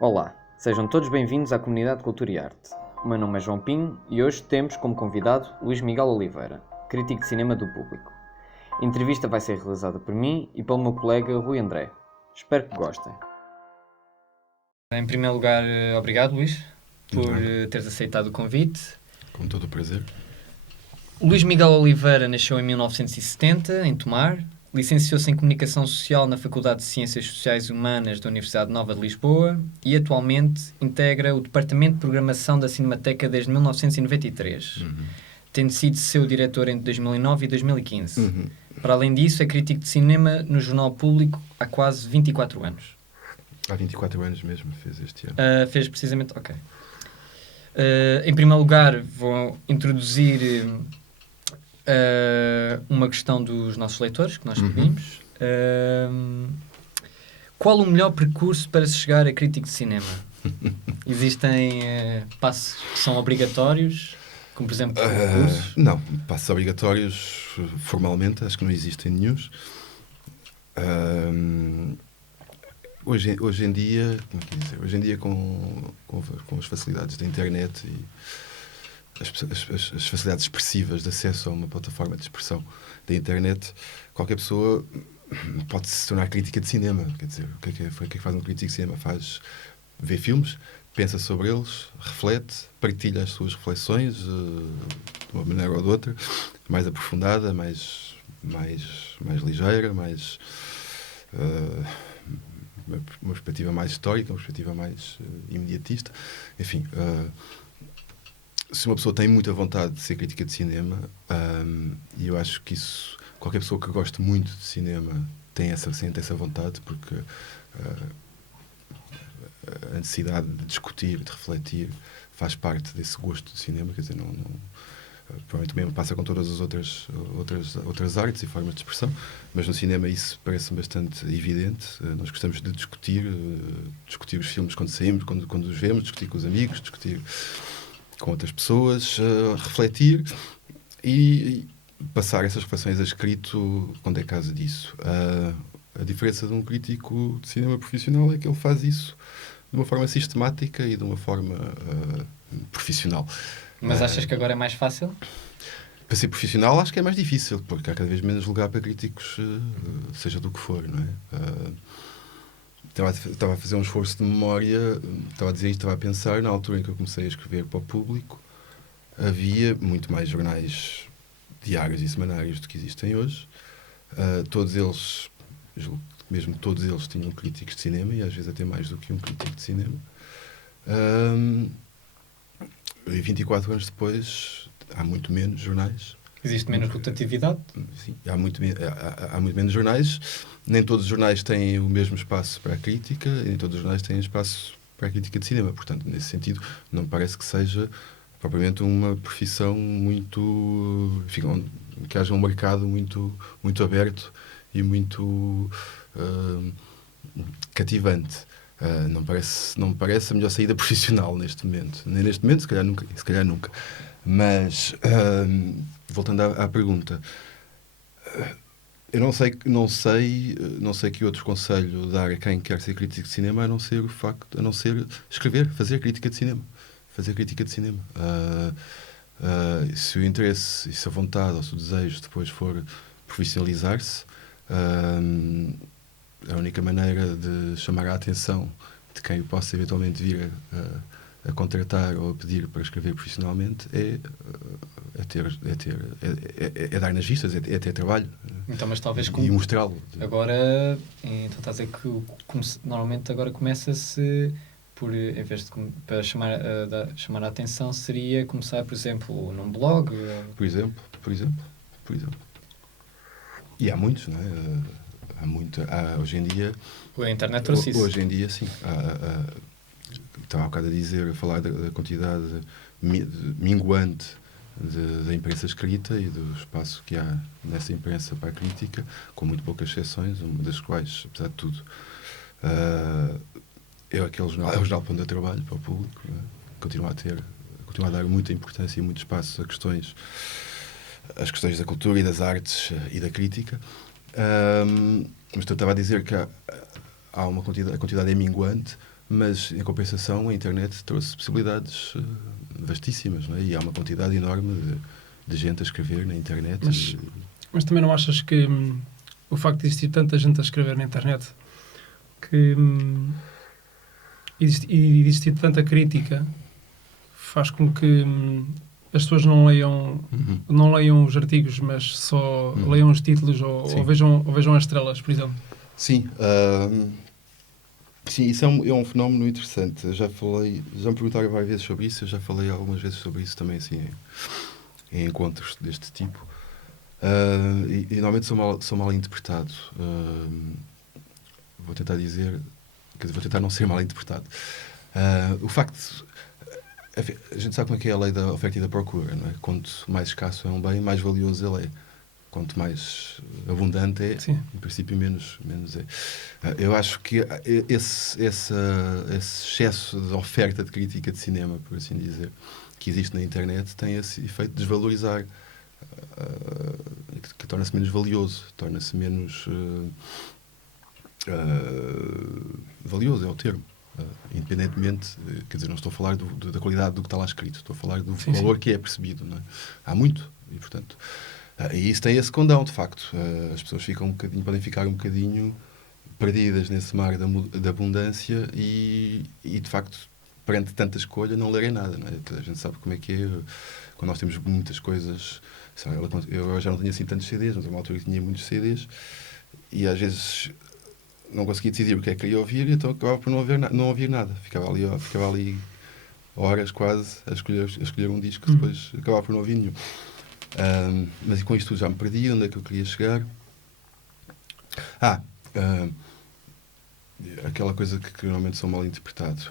Olá, sejam todos bem-vindos à comunidade de Cultura e Arte. O meu nome é João Pinho e hoje temos como convidado Luís Miguel Oliveira, crítico de cinema do Público. A entrevista vai ser realizada por mim e pelo meu colega Rui André. Espero que gostem. Em primeiro lugar, obrigado Luís por teres aceitado o convite. Com todo o prazer. Luís Miguel Oliveira nasceu em 1970, em Tomar. Licenciou-se em Comunicação Social na Faculdade de Ciências Sociais e Humanas da Universidade Nova de Lisboa e atualmente integra o Departamento de Programação da Cinemateca desde 1993, tendo sido seu diretor entre 2009 e 2015. Para além disso, é crítico de cinema no Jornal Público há quase 24 anos. Há 24 anos mesmo, fez este ano. Fez precisamente... Ok. Em primeiro lugar, vou introduzir... uma questão dos nossos leitores que nós pedimos. Qual o melhor percurso para se chegar a crítico de cinema? Existem passos que são obrigatórios, como por exemplo cursos? Não, passos obrigatórios formalmente acho que não existem nenhuns. Hoje em dia, como é que dizer? Hoje em dia com as facilidades da internet e as facilidades expressivas de acesso a uma plataforma de expressão da internet, qualquer pessoa pode se tornar crítica de cinema. Quer dizer, o que é que faz um crítico de cinema? Vê filmes, pensa sobre eles, reflete, partilha as suas reflexões de uma maneira ou de outra, mais aprofundada, mais ligeira, uma perspectiva mais histórica, uma perspectiva mais imediatista. Enfim, se uma pessoa tem muita vontade de ser crítica de cinema, e eu acho que isso, qualquer pessoa que goste muito de cinema sente essa vontade, porque a necessidade de discutir, de refletir, faz parte desse gosto de cinema. Quer dizer, provavelmente mesmo passa com todas as outras artes e formas de expressão, mas no cinema isso parece bastante evidente. Nós gostamos de discutir os filmes quando saímos, quando os vemos, discutir com os amigos, discutir com outras pessoas, refletir e passar essas reflexões a escrito quando é caso disso. A diferença de um crítico de cinema profissional é que ele faz isso de uma forma sistemática e de uma forma profissional. Mas achas que agora é mais fácil? Para ser profissional acho que é mais difícil, porque há cada vez menos lugar para críticos, seja do que for, não é? Estava a fazer um esforço de memória, estava a pensar, na altura em que eu comecei a escrever para o Público, havia muito mais jornais diários e semanários do que existem hoje. Todos eles tinham críticos de cinema, e às vezes até mais do que um crítico de cinema. E 24 anos depois, há muito menos jornais. Existe menos rotatividade? Sim, há muito menos jornais. Nem todos os jornais têm o mesmo espaço para a crítica, e nem todos os jornais têm espaço para a crítica de cinema. Portanto, nesse sentido, não me parece que seja propriamente uma profissão muito... Enfim, que haja um mercado muito aberto e muito cativante. Não me parece a melhor saída profissional neste momento. Nem neste momento, se calhar nunca. Mas, voltando à pergunta, eu não sei que outro conselho dar a quem quer ser crítico de cinema a não ser escrever, fazer crítica de cinema. Se o interesse, se a vontade ou se o desejo depois for profissionalizar-se, a única maneira de chamar a atenção de quem o possa eventualmente vir a contratar ou a pedir para escrever profissionalmente é dar nas vistas, é ter trabalho. Então, mas talvez e mostrá-lo. Agora, então estás a dizer que normalmente agora começa-se por, em vez de para chamar a atenção, seria começar, por exemplo, num blog? Por exemplo. E há muitos, não é? Hoje em dia... A internet trouxe isso. Hoje em dia, sim. Estava há bocado a falar da quantidade minguante da imprensa escrita e do espaço que há nessa imprensa para a crítica, com muito poucas exceções, uma das quais, apesar de tudo, é o jornal para onde eu trabalho, para o Público, né? Continua a dar muita importância e muito espaço às questões da cultura e das artes e da crítica. Mas eu estava a dizer que há a quantidade é minguante, mas em compensação a internet trouxe possibilidades vastíssimas, não é? E há uma quantidade enorme de gente a escrever na internet. Mas também não achas que o facto de existir tanta gente a escrever na internet, que existir tanta crítica, faz com que as pessoas não leiam os artigos, mas só leiam os títulos ou vejam as estrelas, por exemplo? Sim, sim, isso é um fenómeno interessante. Já me perguntaram várias vezes sobre isso, eu já falei algumas vezes sobre isso também, assim, em encontros deste tipo. E normalmente sou mal interpretado. Vou tentar vou tentar não ser mal interpretado. O facto a gente sabe como é que é a lei da oferta e da procura, não é? Quanto mais escasso é um bem, mais valioso ele é. Quanto mais abundante é, Sim. em princípio, menos é. Eu acho que esse excesso de oferta de crítica de cinema, por assim dizer, que existe na internet, tem esse efeito de desvalorizar, que torna-se menos valioso, torna-se menos valioso, é o termo. Independentemente, quer dizer, não estou a falar da qualidade do que está lá escrito, estou a falar do valor que é percebido, não é? Há muito, e portanto, e isso tem esse condão, de facto. As pessoas podem ficar um bocadinho perdidas nesse mar da abundância e, de facto, perante tanta escolha, não lerem nada, não é? A gente sabe como é que é, quando nós temos muitas coisas. Eu já não tinha assim tantos CDs, mas há uma altura que tinha muitos CDs e às vezes não conseguia decidir o que é que queria ouvir, então acabava por não ouvir nada. Ficava ali horas quase a escolher um disco, depois acabava por não ouvir nenhum. Mas com isto tudo já me perdi. Onde é que eu queria chegar? Aquela coisa que normalmente sou mal interpretado.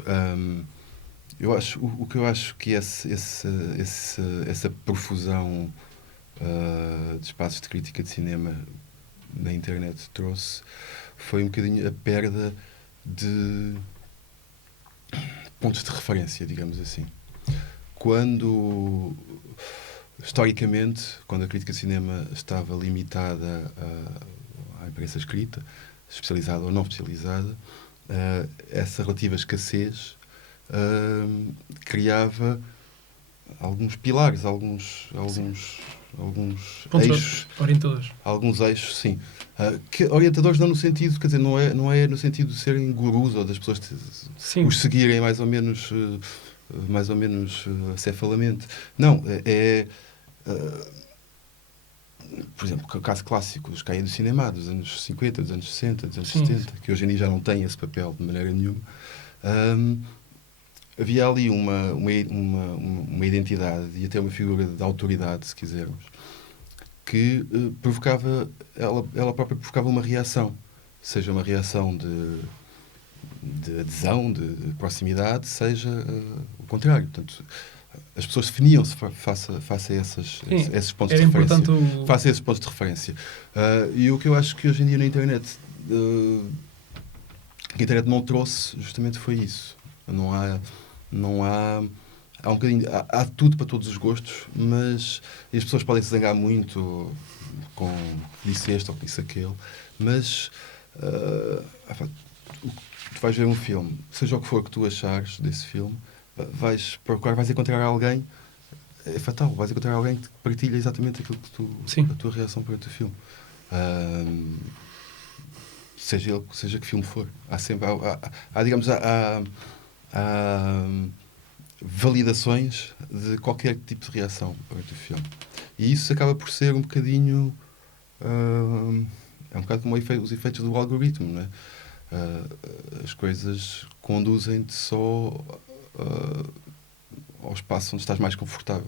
O que eu acho que essa profusão de espaços de crítica de cinema na internet trouxe foi um bocadinho a perda de pontos de referência, digamos assim. Historicamente, quando a crítica de cinema estava limitada à imprensa escrita, especializada ou não especializada, essa relativa escassez criava alguns pilares, alguns eixos. Orientadores. Alguns eixos, sim. Orientadores não no sentido, quer dizer, não é no sentido de serem gurus ou das pessoas os seguirem mais ou menos acefalamente. Não, por exemplo, o caso clássico dos caídos do cinema dos anos 50, dos anos 60, dos anos 70, que hoje em dia já não tem esse papel de maneira nenhuma. Havia ali uma identidade e até uma figura de autoridade, se quisermos, que ela própria provocava uma reação, seja uma reação de adesão, de proximidade, seja o contrário. Portanto, as pessoas definiam-se face a esses pontos de referência. Face a esses pontos de referência. E o que eu acho que hoje em dia na internet, que a internet não trouxe, justamente foi isso. Há um bocadinho, há tudo para todos os gostos, mas as pessoas podem se zangar muito com disse este ou disse aquele, mas tu vais ver um filme, seja o que for que tu achares desse filme, vais encontrar alguém, é fatal, vais encontrar alguém que partilha exatamente aquilo que a tua reação perante o filme. Seja que filme for. Há sempre, digamos, há validações de qualquer tipo de reação perante o filme. E isso acaba por ser um bocadinho... é um bocado como os efeitos do algoritmo, não é? As coisas conduzem-te só ao espaço onde estás mais confortável.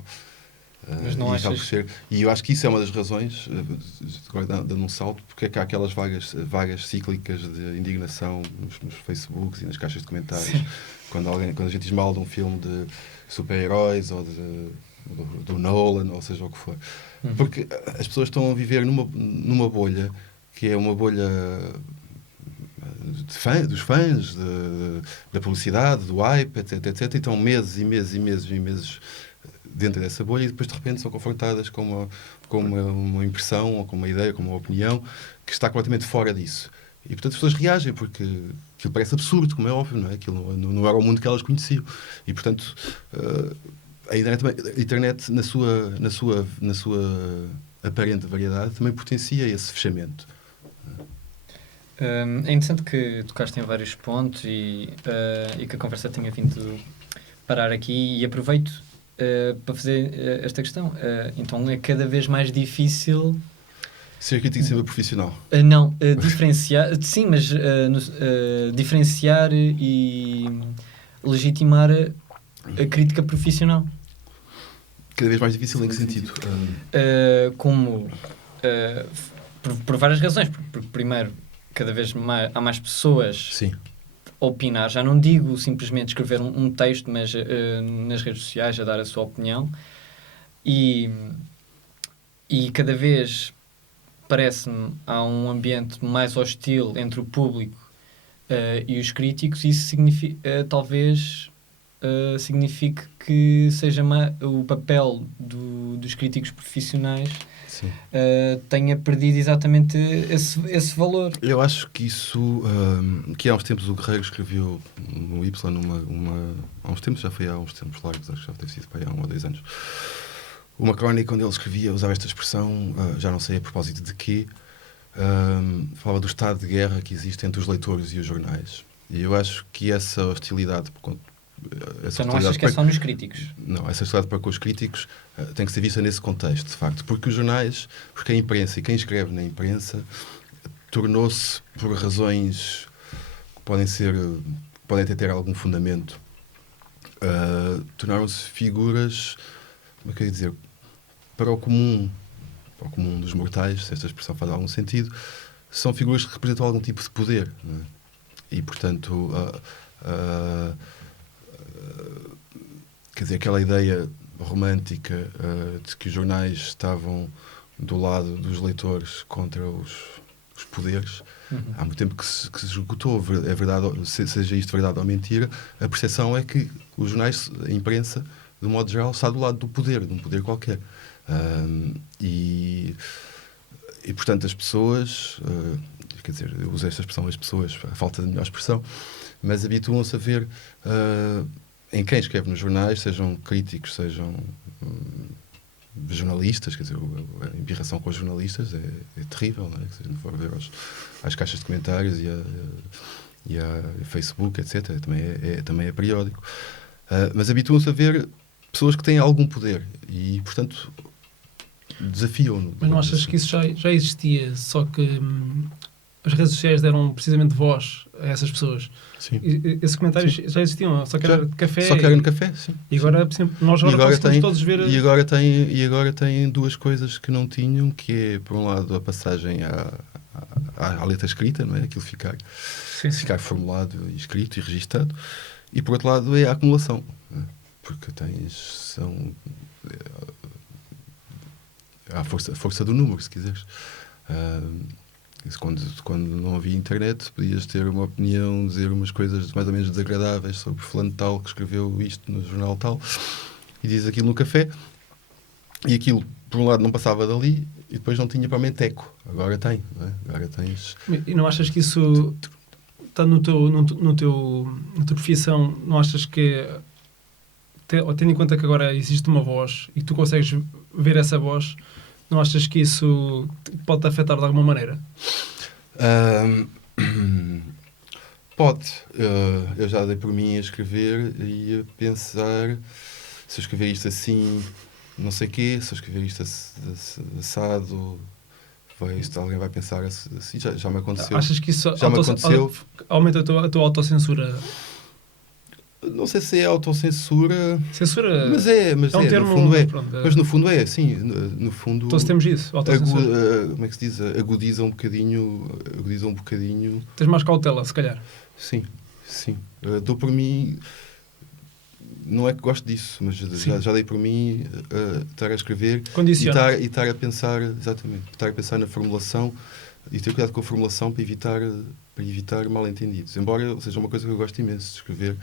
Mas não achas... E eu acho que isso é uma das razões, agora dando um salto, porque é que há aquelas vagas cíclicas de indignação nos Facebooks e nas caixas de comentários. Quando a gente diz mal de um filme de super-heróis ou do Nolan, ou seja o que for. Porque as pessoas estão a viver numa bolha que é uma bolha dos fãs, da publicidade, do hype, etc, etc. E estão meses e meses e meses e meses dentro dessa bolha e depois de repente são confrontadas com uma impressão ou com uma ideia, com uma opinião que está completamente fora disso. E portanto as pessoas reagem porque aquilo parece absurdo, como é óbvio, não é? Aquilo não era o mundo que elas conheciam. E, portanto, a internet na sua aparente variedade, também potencia esse fechamento. É interessante que tocaste em vários pontos e que a conversa tenha vindo parar aqui, e aproveito para fazer esta questão. Então é cada vez mais difícil... Ser crítico sempre profissional. Diferenciar... Sim, mas diferenciar e legitimar a crítica profissional. Cada vez mais difícil em que sentido? Por várias razões. Porque primeiro, cada vez mais, há mais pessoas... Sim. A opinar. Já não digo simplesmente escrever um texto, mas nas redes sociais a dar a sua opinião. E cada vez parece-me há um ambiente mais hostil entre o público e os críticos. Isso talvez signifique que seja o papel dos críticos profissionais tenha perdido exatamente esse valor. Eu acho que isso, que há uns tempos o Guerreiro escreveu no Y, há uns tempos, já foi há uns tempos largos, acho que já deve ter sido para aí há 1 ou 2 anos, uma crónica onde ele escrevia, usava esta expressão, já não sei a propósito de quê, falava do estado de guerra que existe entre os leitores e os jornais. E eu acho que essa hostilidade... Então não achas que é só nos críticos? Não, essa hostilidade para com os críticos tem que ser vista nesse contexto, de facto. Porque os jornais, porque a imprensa e quem escreve na imprensa tornou-se, por razões que podem até ter algum fundamento, tornaram-se figuras, como é que eu ia dizer, para o comum dos mortais, se esta expressão faz algum sentido, são figuras que representam algum tipo de poder, não é? E, portanto, quer dizer, aquela ideia romântica de que os jornais estavam do lado dos leitores contra os poderes, há muito tempo que se esgotou. É verdade, seja isto verdade ou mentira, a percepção é que os jornais, a imprensa, de um modo geral, está do lado do poder, de um poder qualquer. E portanto, as pessoas, quer dizer, eu uso esta expressão, as pessoas, a falta de melhor expressão, mas habituam-se a ver em quem escreve nos jornais, sejam críticos, sejam jornalistas, quer dizer, a embirração com os jornalistas é terrível, não é? Se não for ver às caixas de comentários e a Facebook, etc., também é periódico. Mas habituam-se a ver pessoas que têm algum poder e, portanto, desafiam-no. Mas não achas que isso já existia, só que as redes sociais deram precisamente voz a essas pessoas? Sim. Esses comentários já existiam, só que era de café. Só que era no café, sim. E agora, por exemplo, nós agora conseguimos todos ver... E agora tem duas coisas que não tinham, que é, por um lado, a passagem à letra escrita, não é? Aquilo ficar formulado, escrito e registado. E, por outro lado, é a acumulação, não é? Porque a força do número, se quiseres. Quando não havia internet, podias ter uma opinião, dizer umas coisas mais ou menos desagradáveis sobre fulano tal que escreveu isto no jornal tal, e diz aquilo no café, e aquilo, por um lado, não passava dali, e depois não tinha provavelmente eco. Agora tem, não é? Agora tens... E não achas que isso está na tua profissão? Não achas que, tendo em conta que agora existe uma voz e tu consegues ver essa voz, não achas que isso pode-te afetar de alguma maneira? Pode. Eu já dei por mim a escrever e a pensar, se eu escrever isto assim, não sei o quê, se eu escrever isto assado, alguém vai pensar assim. Já me aconteceu. Achas que isso aumenta a tua autocensura? Não sei se é autocensura. Censura mas é um termo, no fundo é. Mas no fundo é, assim. No fundo, todos temos isso, autocensura. Como é que se diz? Agudiza um bocadinho. Tens mais cautela, se calhar. Sim. Dou por mim. Não é que gosto disso, mas já dei por mim estar a escrever e estar a pensar, exatamente, estar a pensar na formulação e ter cuidado com a formulação para evitar mal-entendidos. Embora seja uma coisa que eu gosto imenso de escrever.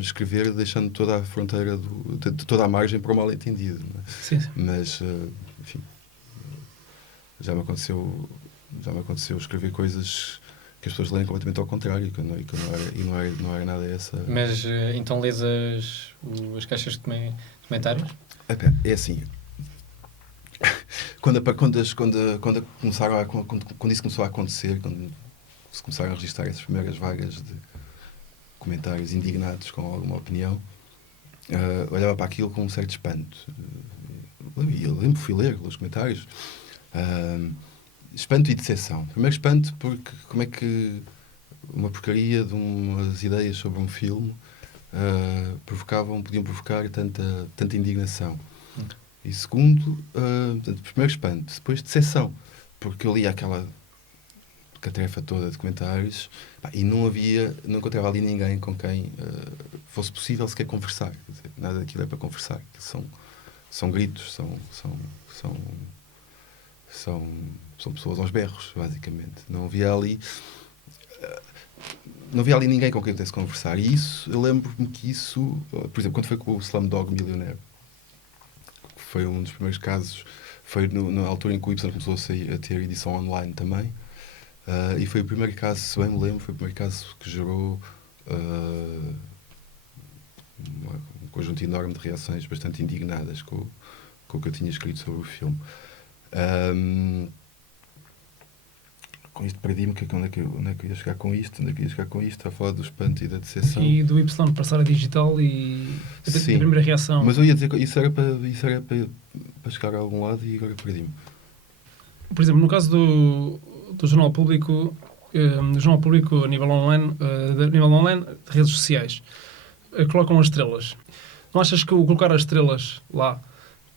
Escrever deixando toda a fronteira, toda a margem para o mal-entendido. Não é? Sim. Mas, enfim, já me aconteceu escrever coisas que as pessoas leem completamente ao contrário, e não era nada essa... Mas então lês as caixas de comentários? É assim, quando isso começou a acontecer, quando se começaram a registrar essas primeiras vagas de comentários indignados com alguma opinião, olhava para aquilo com um certo espanto. Eu fui ler os comentários. Espanto e decepção. Primeiro espanto porque como é que uma porcaria de umas ideias sobre um filme podiam provocar tanta indignação. E segundo, portanto, primeiro espanto, depois decepção, porque eu li aquela tarefa toda de comentários e não encontrava ali ninguém com quem fosse possível sequer conversar. Quer dizer, nada daquilo é para conversar. São gritos, são pessoas aos berros, basicamente. Não havia ali ninguém com quem eu pudesse conversar. E isso, eu lembro-me que isso, por exemplo, quando foi com o Slumdog Millionaire, que foi um dos primeiros casos, foi na altura em que o Y começou a ter edição online também, e foi o primeiro caso, se bem me lembro, foi o primeiro caso que gerou um conjunto enorme de reações bastante indignadas com o que eu tinha escrito sobre o filme. Com isto perdi-me, onde é que eu ia chegar com isto? A falar do espanto e da decepção. E do Y passar a digital e a primeira reação. Mas eu ia dizer que isso era para chegar a algum lado e agora perdi-me. Por exemplo, no caso do Jornal Público, a nível online, de redes sociais, colocam as estrelas. Não achas que o colocar as estrelas lá,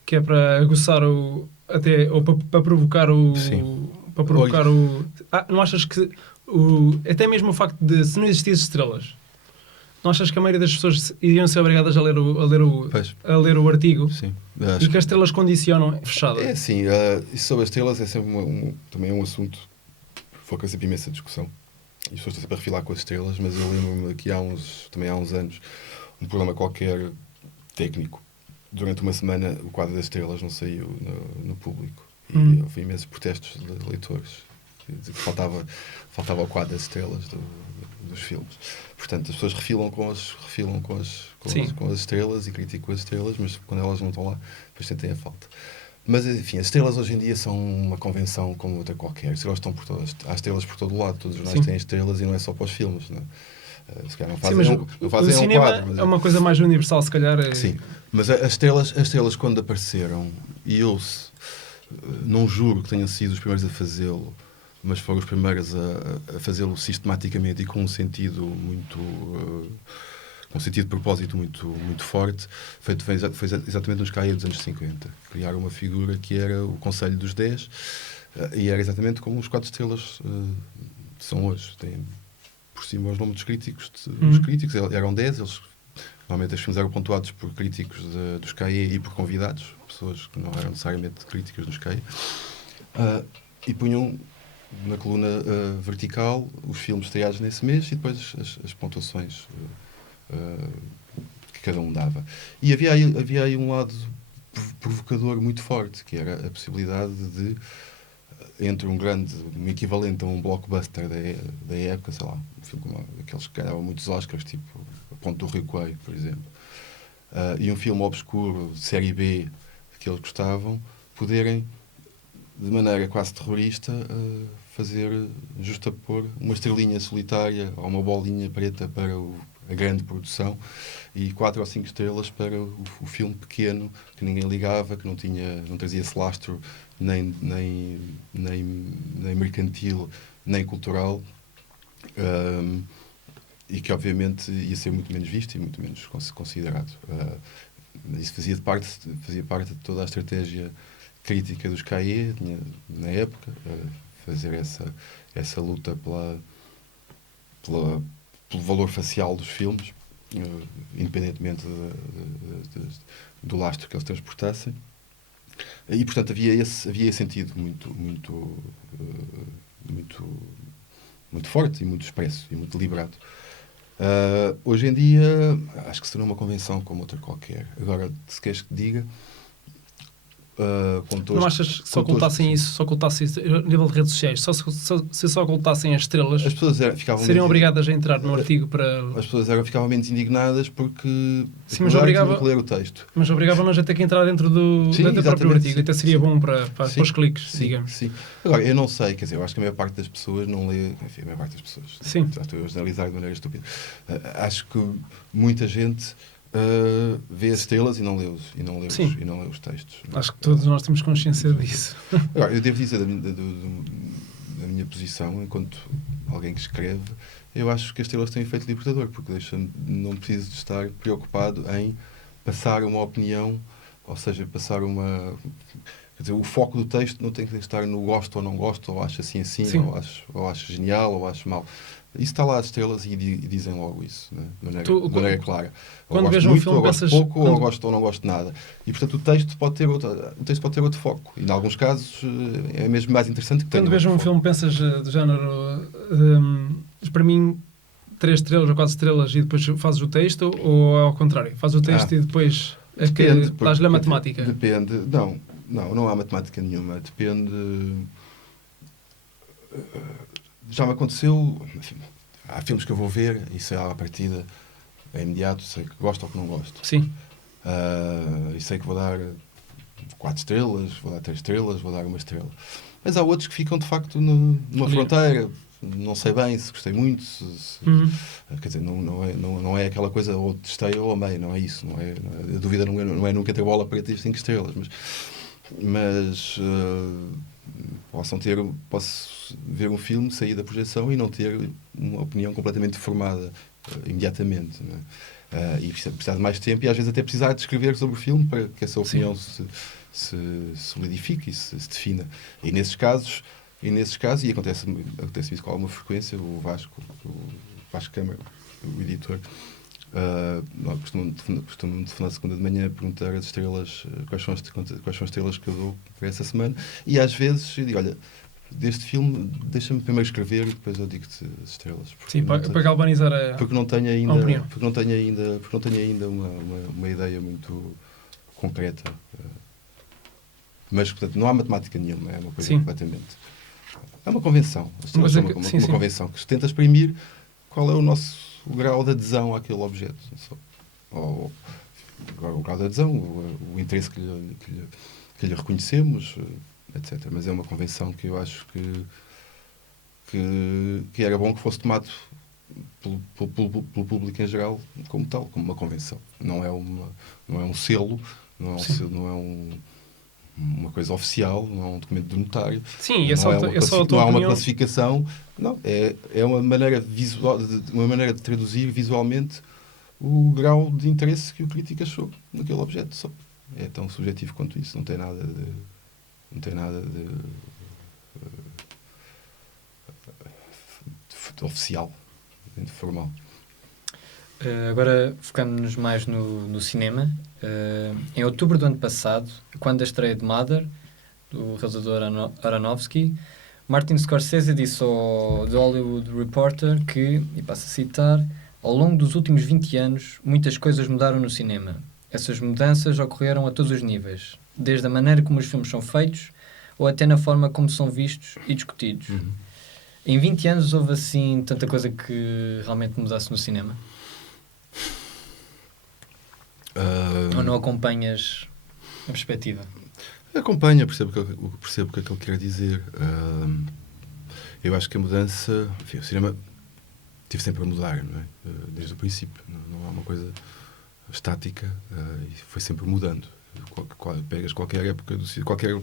que é para aguçar ou para provocar Sim. para provocar não achas que até mesmo o facto de, se não existissem estrelas, não achas que a maioria das pessoas iriam ser obrigadas a ler o artigo? Sim. E que as estrelas condicionam fechada? É assim, isso sobre as estrelas é sempre também um assunto que foca sempre imensa discussão. E as pessoas estão sempre a refilar com as estrelas, mas eu lembro-me que também há uns anos, um problema qualquer técnico. Durante uma semana o quadro das estrelas não saiu no público. E houve imensos protestos de leitores. Que faltava o quadro das estrelas dos filmes. Portanto, as pessoas refilam com as estrelas e criticam as estrelas, mas quando elas não estão lá, depois sentem a falta. Mas, enfim, as estrelas hoje em dia são uma convenção como outra qualquer. As estrelas há estrelas por todo o lado. Todos os jornais têm estrelas e não é só para os filmes, não é? Se calhar não fazem o cinema quadro, mas é uma coisa mais universal, se calhar. Sim, mas as estrelas quando apareceram, e eu não juro que tenham sido os primeiros a fazê-lo, mas foram os primeiros a fazê-lo sistematicamente e com um sentido de propósito muito forte, foi exatamente nos CAE dos anos 50. Criaram uma figura que era o Conselho dos 10, e era exatamente como os 4 estrelas são hoje. Têm por cima os nomes dos críticos. Eram 10, normalmente os filmes eram pontuados por críticos dos CAE e por convidados, pessoas que não eram necessariamente críticas dos CAE, e punham na coluna vertical os filmes estreados nesse mês e depois as pontuações que cada um dava. E havia aí um lado provocador muito forte, que era a possibilidade de, entre um equivalente a um blockbuster da época, sei lá, um filme como aqueles que ganhavam muitos Oscars, tipo A Ponte do Rio Coelho, por exemplo, e um filme obscuro de série B que eles gostavam, poderem, de maneira quase terrorista, justapor uma estrelinha solitária ou uma bolinha preta para a grande produção e 4 ou 5 estrelas para o filme pequeno que ninguém ligava, que não trazia esse lastro nem mercantil, nem cultural, e que obviamente ia ser muito menos visto e muito menos considerado. Isso fazia parte de toda a estratégia crítica dos CAE, na época, fazer essa luta pelo valor facial dos filmes, independentemente do lastro que eles transportassem. E, portanto, havia esse sentido muito forte e muito expresso e muito deliberado. Hoje em dia, acho que será uma convenção como outra qualquer. Agora, se queres que diga, Não achas que se ocultassem isso a nível de redes sociais, se só ocultassem as estrelas, as pessoas ficavam seriam menos, obrigadas a entrar no artigo para... as pessoas ficavam menos indignadas porque Sim, mas obrigava, tinham que ler o texto. mas obrigavam-nos a ter que entrar dentro Sim, do próprio artigo. Até seria bom para sim, os cliques, sim, digamos. sim. Agora, eu não sei, quer dizer, eu acho que a maior parte das pessoas não lê, enfim, a maior parte das pessoas, Sim. já estou a generalizar de maneira estúpida, acho que muita gente vê as estrelas e não lê os textos. Acho que todos nós temos consciência disso. Agora, eu devo dizer da minha posição, enquanto alguém que escreve, eu acho que as estrelas têm efeito libertador, porque não preciso de estar preocupado em passar uma opinião, ou seja, passar uma... Quer dizer, o foco do texto não tem que estar no gosto ou não gosto, ou acho assim, ou acho genial, ou acho mal. Isso está lá as estrelas e dizem logo isso, né? De maneira clara. Quando vejo um filme, ou gosto pensas... pouco, ou gosto ou não gosto de nada. E, portanto, o texto pode ter outro foco. E, em alguns casos, é mesmo mais interessante que tenha. Quando vejo um filme, pensas do género... para mim, 3 estrelas ou 4 estrelas e depois fazes o texto, ou ao contrário? Fazes o texto e depois dás-lhe a matemática? Depende. Não há matemática nenhuma. Depende... Já me aconteceu, enfim, há filmes que eu vou ver e sei à partida, é imediato, sei que gosto ou que não gosto. Sim. E sei que vou dar 4 estrelas, vou dar 3 estrelas, vou dar 1 estrela. Mas há outros que ficam de facto numa fronteira, não sei bem se gostei muito, quer dizer, não é aquela coisa ou testei ou amei, não é isso. A dúvida não é nunca ter bola para ter 5 estrelas, mas posso ver um filme, sair da projeção e não ter uma opinião completamente formada imediatamente, não é? E precisar de mais tempo e às vezes até precisar de escrever sobre o filme para que essa opinião se solidifique e se defina. E nesses casos, e acontece isso com alguma frequência, o Vasco Câmara, o editor, costumo-me na segunda de manhã perguntar as estrelas, quais são as estrelas que eu dou para essa semana, e às vezes eu digo, olha, deste filme deixa-me primeiro escrever e depois eu digo-te as estrelas. Sim, para galvanizar a porque não tenho ainda, opinião. Porque não tenho ainda uma ideia muito concreta. Mas, portanto, não há matemática nenhuma, é uma coisa completamente... É uma convenção. Uma convenção que se tenta exprimir qual é o nosso grau de adesão àquele objeto. O grau de adesão, o interesse que lhe reconhecemos, etc. Mas é uma convenção que eu acho que era bom que fosse tomado pelo público em geral como tal, como uma convenção. Não é um selo, não é uma coisa oficial, não é um documento de notário. Sim, não há uma classificação. Não, é uma maneira visual, uma maneira de traduzir visualmente o grau de interesse que o crítico achou naquele objeto. Só é tão subjetivo quanto isso. Não tem nada de oficial, de formal. Agora, focando-nos mais no cinema, em outubro do ano passado, quando a estreia de Mother, do realizador Aronofsky, Martin Scorsese disse ao The Hollywood Reporter que, e passo a citar, ao longo dos últimos 20 anos, muitas coisas mudaram no cinema. Essas mudanças ocorreram a todos os níveis, desde a maneira como os filmes são feitos, ou até na forma como são vistos e discutidos. Em 20 anos houve assim tanta coisa que realmente mudasse no cinema? Ou não acompanhas a perspectiva? Acompanho, percebo o que é que ele quer dizer. Eu acho que a mudança... Enfim, o cinema teve sempre a mudar, não é? Desde o princípio. Não há uma coisa estática e foi sempre mudando. Pegas qualquer época, qualquer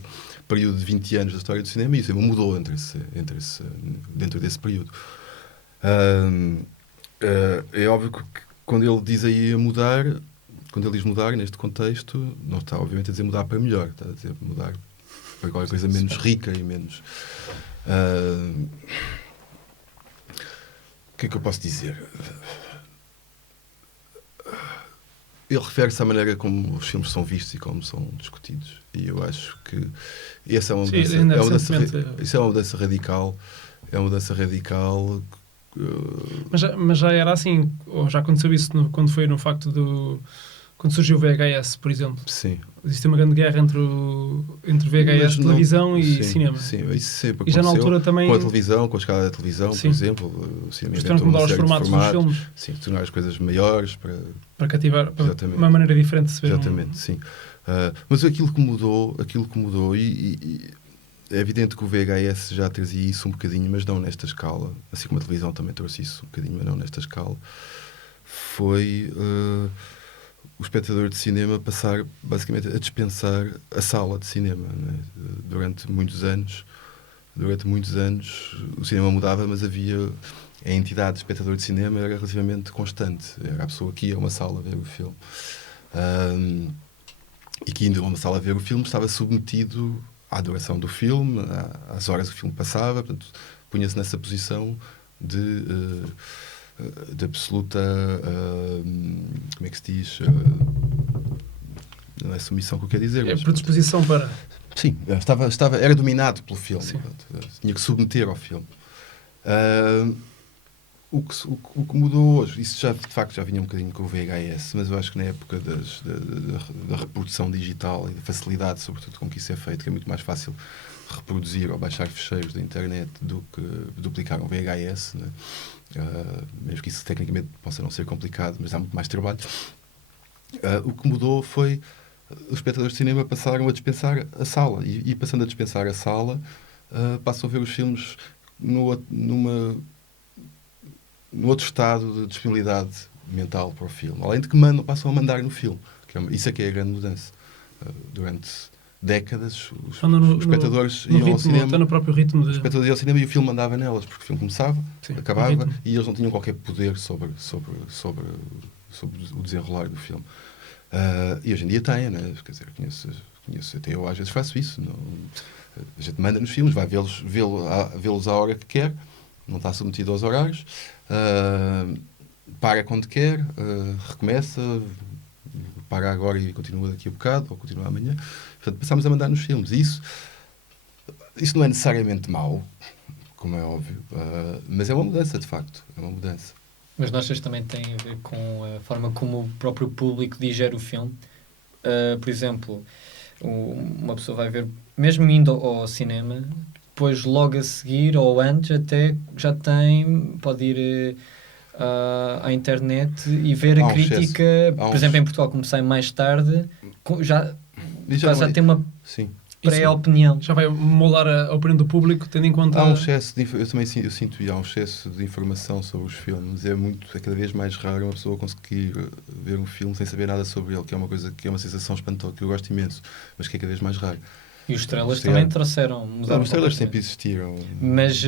período de 20 anos da história do cinema e isso mudou dentro desse período. É óbvio que quando ele diz aí a mudar... Quando ele diz mudar, neste contexto, não está, obviamente, a dizer mudar para melhor. Está a dizer mudar para qualquer coisa menos rica e menos... O que é que eu posso dizer? Ele refere-se à maneira como os filmes são vistos e como são discutidos. E eu acho que essa é uma mudança radical. É uma mudança radical... Mas já era assim, ou já aconteceu isso quando foi no facto quando surgiu o VHS, por exemplo. Sim. Existe uma grande guerra entre VHS, Mas não- televisão e sim, cinema. Sim, isso sempre E já na aconteceu. altura também... Com a televisão, com a escala da televisão, Sim. por exemplo, o cinema Mas inventou tivemos que mudar uma os série de formatos dos filmes Sim, tornar as coisas maiores para cativar, para Exatamente. uma maneira diferente de se ver. Exatamente, sim. Mas aquilo que mudou e é evidente que o VHS já trazia isso um bocadinho, mas não nesta escala, assim como a televisão também trouxe isso um bocadinho, mas não nesta escala, foi o espectador de cinema passar basicamente a dispensar a sala de cinema, né? Durante muitos anos o cinema mudava, mas havia a entidade de espectador de cinema era relativamente constante, era a pessoa que ia a uma sala ver o filme. E que indo a uma sala a ver o filme estava submetido à duração do filme, às horas que o filme passava, portanto, punha-se nessa posição de absoluta, como é que se diz? Não é submissão que eu quero dizer. É mas, predisposição para... sim, era dominado pelo filme, Sim. portanto, tinha que submeter ao filme. O que mudou hoje, isso já, de facto já vinha um bocadinho com o VHS, mas eu acho que na época da reprodução digital e da facilidade, sobretudo, com que isso é feito, que é muito mais fácil reproduzir ou baixar ficheiros da internet do que duplicar um VHS, né? Mesmo que isso tecnicamente possa não ser complicado, mas há muito mais trabalho. O que mudou foi os espectadores de cinema passaram a dispensar a sala e passando a dispensar a sala, passam a ver os filmes no outro estado de disponibilidade mental para o filme. Além de que passam a mandar no filme. Isso é que é a grande mudança. Durante décadas, os espectadores iam ao cinema. Está no próprio ritmo de... Os espectadores iam ao cinema e o filme mandava nelas, porque o filme começava, Sim, acabava, e eles não tinham qualquer poder sobre o desenrolar do filme. E hoje em dia têm, né? Quer dizer, conheço, até eu às vezes faço isso. A gente manda nos filmes, vai vê-los à hora que quer, não está submetido aos horários, para quando quer, recomeça, para agora e continua daqui a bocado, ou continua amanhã. Portanto, passamos a mandar nos filmes. E isso não é necessariamente mau, como é óbvio, mas é uma mudança, de facto. É uma mudança. Mas não achas que também tem a ver com a forma como o próprio público digere o filme? Por exemplo, uma pessoa vai ver, mesmo indo ao cinema, depois logo a seguir ou antes até já pode ir à internet e ver a crítica. Por exemplo, em Portugal, como sai mais tarde, já tem uma Sim. pré-opinião. Já vai moldar a opinião do público, tendo em conta... Há um excesso eu também sinto há um excesso de informação sobre os filmes. É cada vez mais raro uma pessoa conseguir ver um filme sem saber nada sobre ele, que é uma coisa que é uma sensação espantosa, que eu gosto imenso, mas que é cada vez mais raro. E os trailers também trouxeram. Os trailers sempre existiram. Mas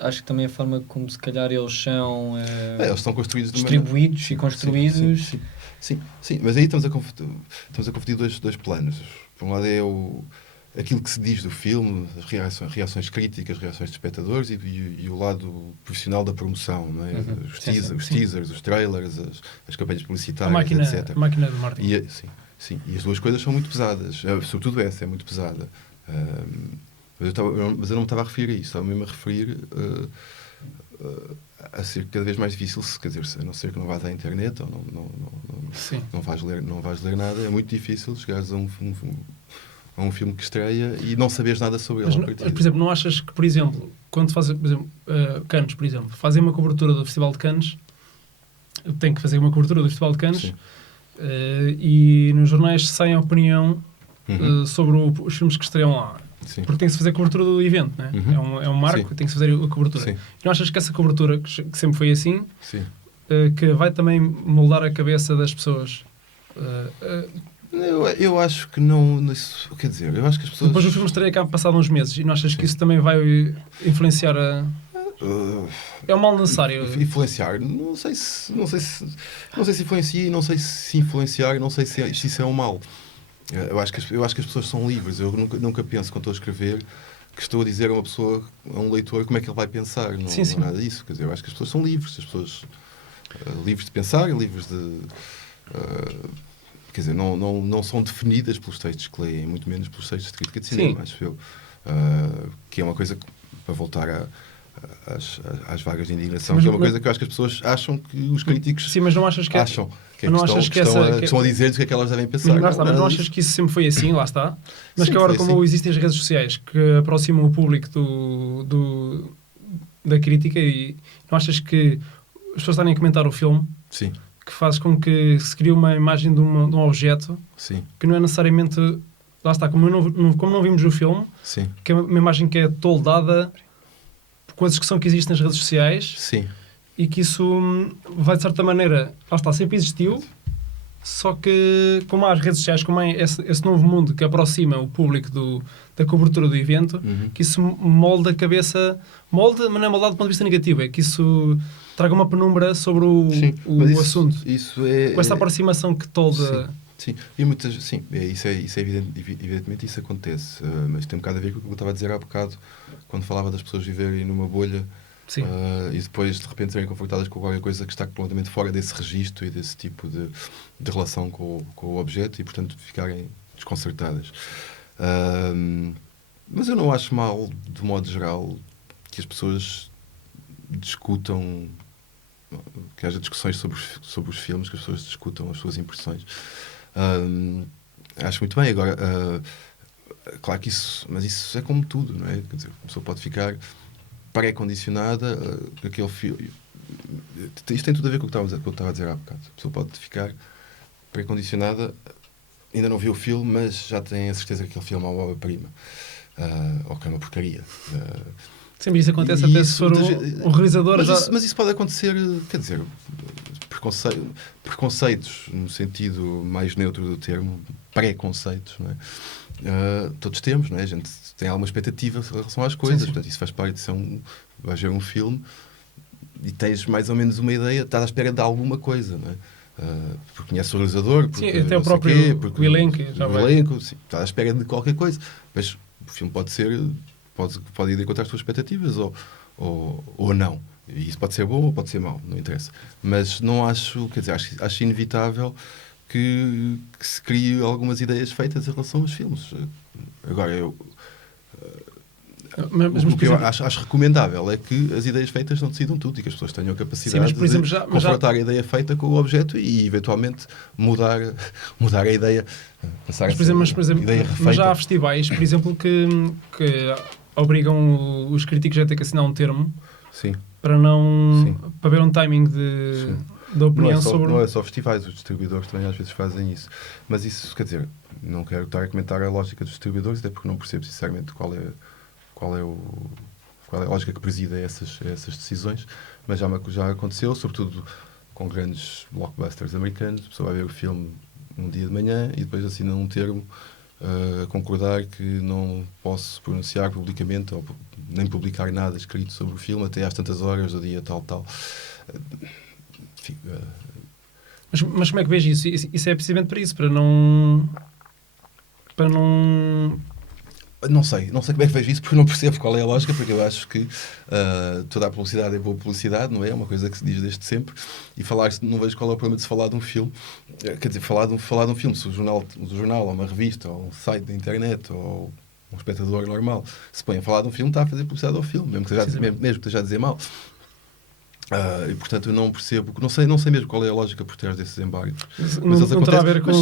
acho que também a forma como se calhar eles são eles estão construídos distribuídos e construídos. Sim, mas aí estamos a confundir dois planos. Por um lado é aquilo que se diz do filme, as reações críticas, reações de espectadores e o lado profissional da promoção, não é? Os teasers, os trailers, as campanhas publicitárias, etc. A máquina de marketing. Sim, e as duas coisas são muito pesadas. Sobretudo essa é muito pesada. Mas eu não me estava a referir a isso. Estava mesmo a referir a ser cada vez mais difícil, quer dizer, a não ser que não vás à internet ou não vais ler nada, é muito difícil chegares a um filme que estreia e não saberes nada sobre ele. Mas, por exemplo, não achas que, por exemplo, quando fazem, por exemplo, Cannes, por exemplo, fazem uma cobertura do Festival de Cannes, tem que fazer uma cobertura do Festival de Cannes, e nos jornais sai a opinião sobre os filmes que estreiam lá. Sim. Porque tem que se fazer a cobertura do evento, né? É um marco, tem que se fazer a cobertura. Sim. E não achas que essa cobertura, que sempre foi assim, que vai também moldar a cabeça das pessoas? Eu acho que não. Quer dizer, eu acho que as pessoas. Depois o filme estreia cá passado uns meses e não achas que isso também vai influenciar a. É um mal necessário. Influenciar, não sei se influencia e não sei se influenciar e não sei se isso é um mal. Eu acho que as pessoas são livres. Eu nunca penso, quando estou a escrever, que estou a dizer a uma pessoa, a um leitor, como é que ele vai pensar. Não é nada disso. Quer dizer, eu acho que as pessoas são livres. As pessoas livres de pensar, livres de... quer dizer, não são definidas pelos textos que leem, muito menos pelos textos de crítica de cinema, acho eu. Que é uma coisa que, para voltar às vagas de indignação, Sim, mas que é uma coisa que eu acho que as pessoas acham que os críticos Sim, mas não achas que acham. Que é mas não que achas que estão a dizer-lhes o que é que elas devem pensar. Mas, lá está, mas não Nada achas disso. que isso sempre foi assim, lá está? Mas Sim, que agora, foi como assim. existem as redes sociais que aproximam o público da crítica, e não achas que as pessoas estarem a comentar o filme Sim, que faz com que se crie uma imagem de um objeto sim, que não é necessariamente. Lá está, como não vimos o filme, sim, que é uma imagem que é toldada por coisas que são que existem nas redes sociais sim. e que isso vai de certa maneira. Lá está, sempre existiu. Só que, como há as redes sociais, como é esse novo mundo que aproxima o público da cobertura do evento, Uhum. que isso molda a cabeça, molda, mas não é moldado do ponto de vista negativo, é que isso traga uma penumbra sobre Sim, mas o assunto. Isso é... Com essa aproximação que tolda... Sim, e muitas, sim, isso é evidentemente isso acontece, mas tem um bocado a ver com o que eu estava a dizer há bocado, quando falava das pessoas viverem numa bolha. Sim. E depois de repente serem confrontadas com qualquer coisa que está completamente fora desse registro e desse tipo de relação com o objeto e portanto ficarem desconcertadas. Mas eu não acho mal, de modo geral, que as pessoas discutam, que haja discussões sobre os filmes, que as pessoas discutam as suas impressões. Acho muito bem. Agora, claro que mas isso é como tudo, não é? Quer dizer, a pessoa pode ficar pré-condicionada aquele filme. Isto tem tudo a ver com o que eu estava a dizer há bocado. A pessoa pode ficar pré-condicionada, ainda não viu o filme, mas já tem a certeza que aquele filme é uma obra-prima. Ou que é uma porcaria. Sempre isso acontece, até se for um realizador mas isso pode acontecer, quer dizer, preconceitos, no sentido mais neutro do termo, pré-conceitos, não é? Todos temos, não é? A gente tem alguma expectativa em relação às coisas, sim. Portanto, isso faz parte, vais ver um filme e tens mais ou menos uma ideia, estás à espera de alguma coisa, não é? Porque conheces o realizador, porque sim, até o não sei próprio porque o elenco, sim, estás à espera de qualquer coisa, mas o filme pode ir de encontro às tuas expectativas ou não. E isso pode ser bom ou pode ser mau, não interessa. Mas não acho, quer dizer, acho inevitável que se crie algumas ideias feitas em relação aos filmes. Agora, o que eu acho recomendável é que as ideias feitas não decidam tudo e que as pessoas tenham a capacidade mas, por exemplo, de confrontar a ideia feita com o objeto e, eventualmente, mudar a ideia. Passar por exemplo, ideia refeita. mas já há festivais, por exemplo, que obrigam os críticos a ter que assinar um termo Sim. para ver um timing da opinião sobre... Não é só festivais, os distribuidores também às vezes fazem isso. Mas isso, quer dizer, não quero estar a comentar a lógica dos distribuidores, até porque não percebo sinceramente qual é a lógica que preside a essas decisões, mas já aconteceu, sobretudo com grandes blockbusters americanos. A pessoa vai ver o filme um dia de manhã e depois assina um termo a concordar que não posso pronunciar publicamente ou nem publicar nada escrito sobre o filme até às tantas horas do dia tal. Enfim, mas como é que vês isso? Isso é precisamente para isso, para não... Não sei como é que vejo isso, porque não percebo qual é a lógica, porque eu acho que toda a publicidade é boa publicidade, não é? É uma coisa que se diz desde sempre. E não vejo qual é o problema de se falar de um filme. Quer dizer, falar de um filme, se o jornal ou uma revista, ou um site da internet, ou um espectador normal se põe a falar de um filme, está a fazer publicidade ao filme, mesmo que esteja a dizer mal. E portanto eu não percebo, não sei mesmo qual é a lógica por trás desses embargos. Mas não terá a ver com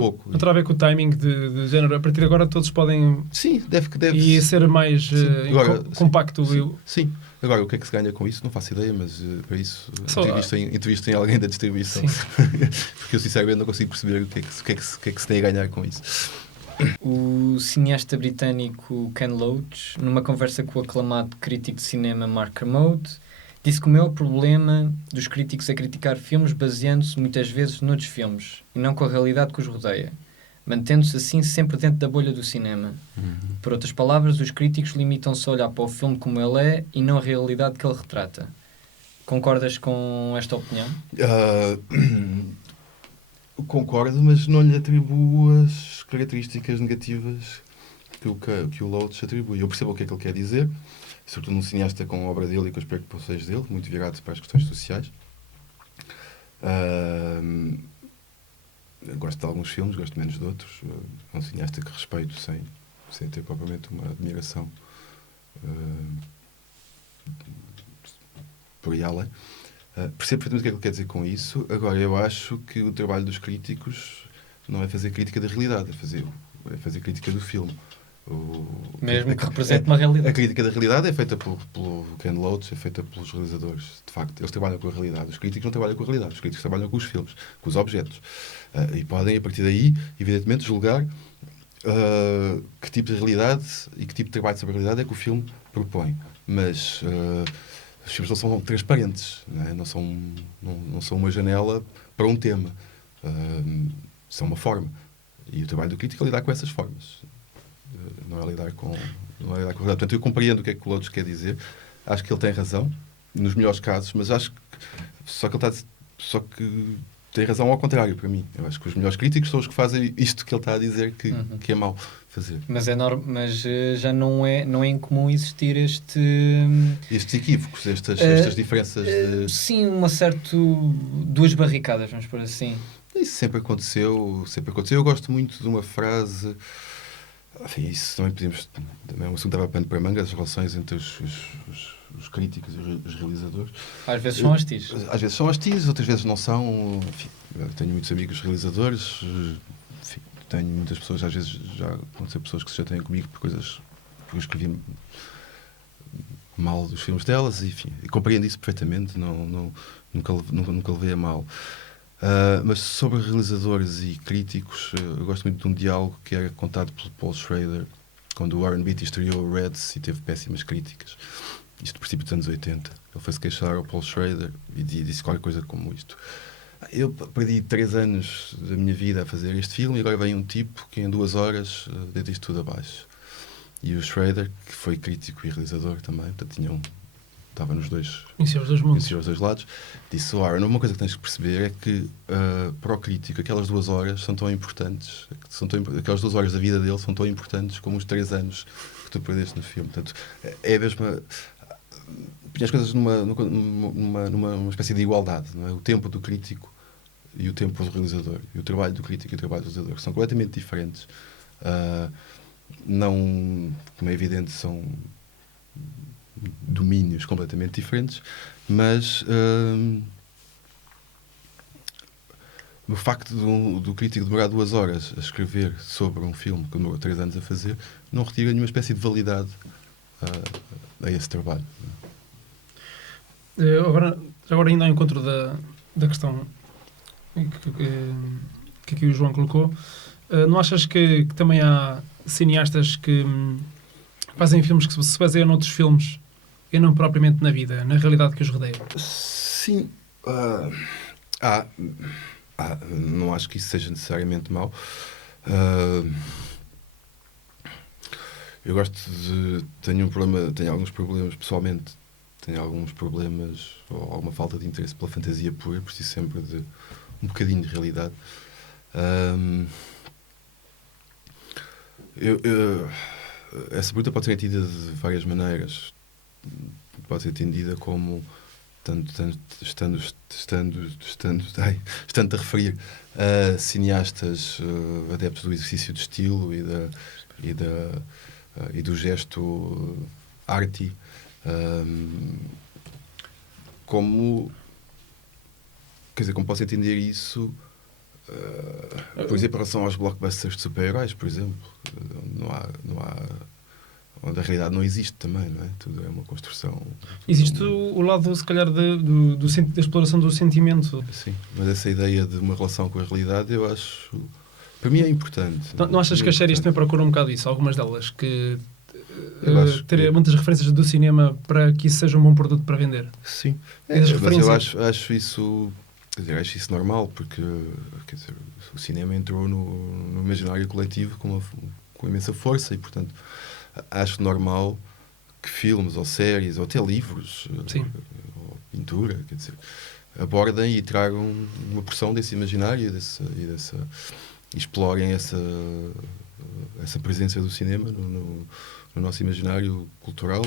pouco. Não terá a ver com o timing de género. A partir de agora todos podem... Sim, deve E ser mais compacto. Sim. Agora, o que é que se ganha com isso? Não faço ideia, mas para isso entrevistem alguém da distribuição. Porque eu sinceramente não consigo perceber o que é que se tem a ganhar com isso. O cineasta britânico Ken Loach, numa conversa com o aclamado crítico de cinema Mark Kermode, disse que o maior problema dos críticos é criticar filmes baseando-se muitas vezes noutros filmes e não com a realidade que os rodeia, mantendo-se assim sempre dentro da bolha do cinema. Por outras palavras, os críticos limitam-se a olhar para o filme como ele é e não a realidade que ele retrata. Concordas com esta opinião? Concordo, mas não lhe atribuo as características negativas que o Loach atribui. Eu percebo o que é que ele quer dizer, sobretudo num cineasta com a obra dele e com as preocupações dele, muito virado para as questões sociais. Gosto de alguns filmes, gosto menos de outros. É um cineasta que respeito sem ter propriamente uma admiração por aí além. Percebo perfeitamente o que é que ele quer dizer com isso. Agora, eu acho que o trabalho dos críticos não é fazer crítica da realidade, é fazer crítica do filme. Mesmo que represente uma realidade. A crítica da realidade é feita pelo Ken Loach, é feita pelos realizadores. De facto, eles trabalham com a realidade. Os críticos não trabalham com a realidade. Os críticos trabalham com os filmes, com os objetos. E podem, a partir daí, evidentemente, julgar que tipo de realidade e que tipo de trabalho sobre a realidade é que o filme propõe. Mas os filmes não são transparentes, não é? Não são uma janela para um tema. São uma forma. E o trabalho do crítico é lidar com essas formas. Não é lidar com a realidade. Portanto, eu compreendo o que é que o Loach quer dizer. Acho que ele tem razão, nos melhores casos, mas acho que só que tem razão ao contrário, para mim. Eu acho que os melhores críticos são os que fazem isto que ele está a dizer que é mau fazer. Mas já não é incomum existir estes equívocos, estas diferenças de... Sim, duas barricadas, vamos por assim. Isso sempre aconteceu. Eu gosto muito de uma frase... Enfim, isso também podemos... Também é um assunto que dava pano para manga, as relações entre os críticos e os realizadores. Às vezes são hostis. Às vezes são hostis, outras vezes não são. Enfim, tenho muitos amigos realizadores. Enfim, tenho muitas pessoas, às vezes já aconteceu pessoas que se chateiam comigo por coisas que eu escrevi mal dos filmes delas. Enfim, compreendo isso perfeitamente, nunca levei a mal. Mas sobre realizadores e críticos, eu gosto muito de um diálogo que é contado pelo Paul Schrader quando o Warren Beatty estreou o Reds e teve péssimas críticas. Isto no princípio dos anos 80. Ele foi-se queixar ao Paul Schrader e disse qualquer coisa como isto: eu perdi 3 anos da minha vida a fazer este filme e agora vem um tipo que em 2 horas deita isto tudo abaixo. E o Schrader, que foi crítico e realizador também, portanto estava nos dois, conhecia os dois mundos, conhecia os dois lados, disse: Warren, uma coisa que tens que perceber é que para o crítico aquelas 2 horas são tão importantes, aquelas 2 horas da vida dele são tão importantes como os 3 anos que tu perdeste no filme. Portanto, é a mesma... Põe as coisas numa espécie de igualdade, não é? O tempo do crítico e o tempo do realizador, e o trabalho do crítico e o trabalho do realizador são completamente diferentes. Não, como é evidente, são domínios completamente diferentes, mas o facto do crítico demorar 2 horas a escrever sobre um filme que demorou 3 anos a fazer não retira nenhuma espécie de validade a esse trabalho. Agora ainda ao encontro da questão que aqui o João colocou, não achas que também há cineastas que fazem filmes que se baseiam noutros filmes e não propriamente na vida, na realidade que os rodeia? Sim. Não acho que isso seja necessariamente mau. Eu tenho alguns problemas pessoalmente. Tenho alguns problemas ou alguma falta de interesse pela fantasia pura. Preciso sempre de um bocadinho de realidade. Essa pergunta pode ser entendida de várias maneiras. Pode ser entendida como estando a referir a cineastas adeptos do exercício de estilo e do gesto arty, como posso entender isso, por exemplo, em relação aos blockbusters de super-heróis, por exemplo, onde a realidade não existe também, não é? Tudo é uma construção. Existe o lado, se calhar, da exploração do sentimento. Sim, mas essa ideia de uma relação com a realidade, eu acho, para mim é importante. Não achas que as séries também procuram um bocado isso? Algumas delas, que ter que... muitas referências do cinema para que isso seja um bom produto para vender? Sim, mas eu acho isso... acho isso normal, porque o cinema entrou no imaginário coletivo com imensa força e, portanto, acho normal que filmes ou séries ou até livros ou pintura, abordem e tragam uma porção desse imaginário e explorem essa presença do cinema no nosso imaginário cultural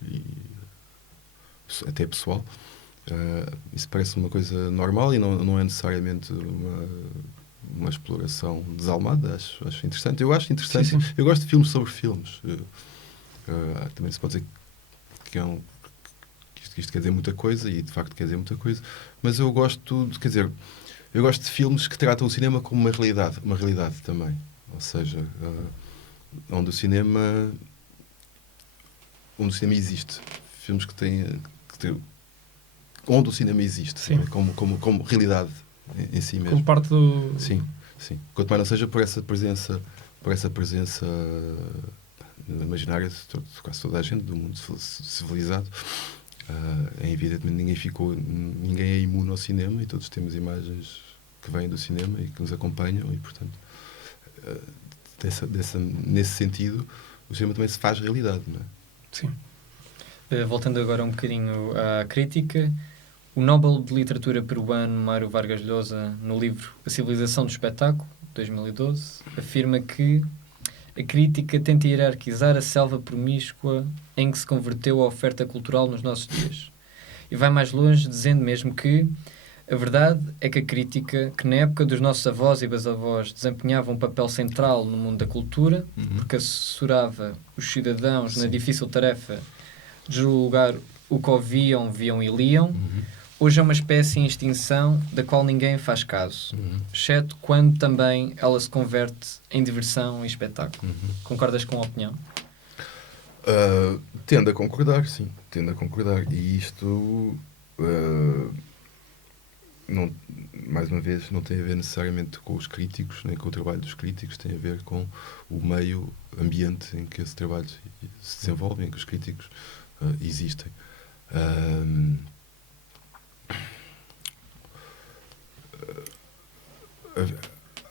e até pessoal. Isso parece uma coisa normal e não é necessariamente uma exploração desalmada. Acho interessante. Eu acho interessante. Sim. Eu gosto de filmes sobre filmes. Também se pode dizer que isto quer dizer muita coisa, e de facto quer dizer muita coisa, mas eu gosto eu gosto de filmes que tratam o cinema como uma realidade também. Ou seja, onde o cinema existe. Filmes onde o cinema existe, como realidade em si mesmo. Como parte do... Sim. Quanto mais não seja por essa presença imaginária de quase toda a gente do mundo civilizado. É evidente que ninguém é imune ao cinema, e todos temos imagens que vêm do cinema e que nos acompanham, e portanto nesse sentido o cinema também se faz realidade, não é? Sim. Voltando agora um bocadinho à crítica, o Nobel de Literatura peruano Mário Vargas Llosa, no livro A Civilização do Espetáculo, 2012, afirma que a crítica tenta hierarquizar a selva promíscua em que se converteu a oferta cultural nos nossos dias. E vai mais longe, dizendo mesmo que a verdade é que a crítica, que na época dos nossos avós e bisavós desempenhava um papel central no mundo da cultura, porque assessorava os cidadãos na difícil tarefa de julgar o que ouviam, viam e liam, hoje é uma espécie em extinção da qual ninguém faz caso, exceto quando também ela se converte em diversão e espetáculo. Concordas com a opinião? Tendo a concordar, sim. Tendo a concordar. E isto, mais uma vez, não tem a ver necessariamente com os críticos, nem com o trabalho dos críticos, tem a ver com o meio ambiente em que esse trabalho se desenvolve, em que os críticos existem.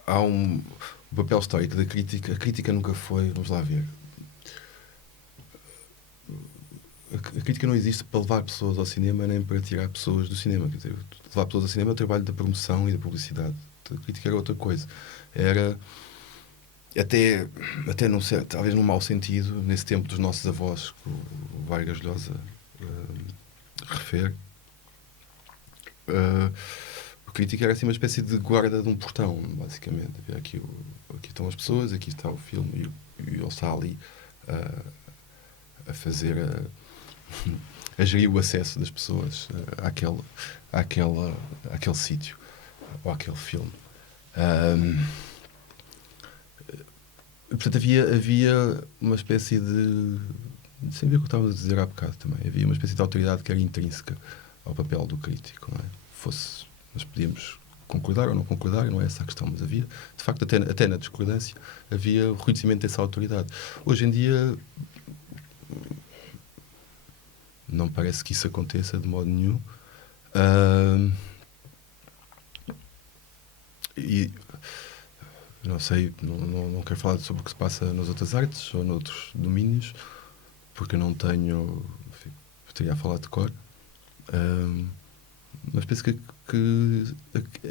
Há um papel histórico da crítica. A crítica nunca foi, vamos lá ver, a crítica não existe para levar pessoas ao cinema nem para tirar pessoas do cinema. Quer dizer, levar pessoas ao cinema é o trabalho da promoção e da publicidade. A crítica era outra coisa. Era até num certo, talvez num mau sentido, nesse tempo dos nossos avós, que o Vargas Llosa refere. A crítica era assim uma espécie de guarda de um portão, basicamente. Aqui estão as pessoas, aqui está o filme, e ele está ali a fazer a gerir o acesso das pessoas àquele sítio ou àquele filme. Portanto, havia uma espécie de, sem ver o que estávamos a dizer há bocado também, havia uma espécie de autoridade que era intrínseca ao papel do crítico, não é? Nós podíamos concordar ou não concordar, não é essa a questão, mas havia, de facto, até na discordância, havia o reconhecimento dessa autoridade. Hoje em dia não parece que isso aconteça de modo nenhum. E não sei, não quero falar sobre o que se passa nas outras artes ou noutros domínios, porque eu não tenho, enfim, estaria a falar de cor. Mas penso que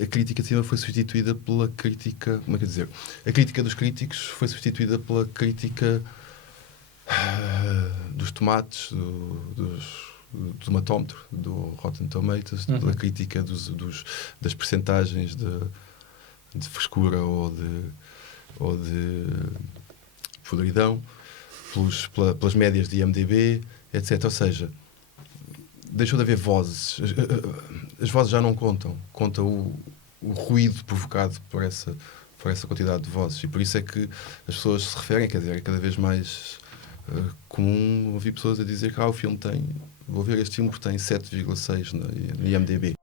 a crítica de cima foi substituída pela crítica, como é que dizer? A crítica dos críticos foi substituída pela crítica dos tomates, do tomatómetro, do Rotten Tomatoes, pela crítica das percentagens de frescura ou de podridão, pelas médias de IMDb, etc. Ou seja, deixou de haver vozes. As vozes já não contam. Conta o ruído provocado por essa quantidade de vozes. E por isso é que as pessoas se referem, quer dizer, é cada vez mais comum ouvir pessoas a dizer que o filme vou ver este filme porque tem 7,6 no IMDb.